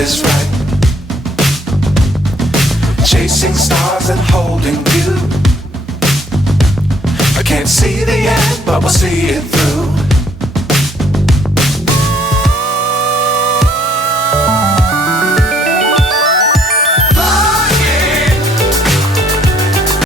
is right. Chasing stars and holding you. I can't see the end, but we'll see it through.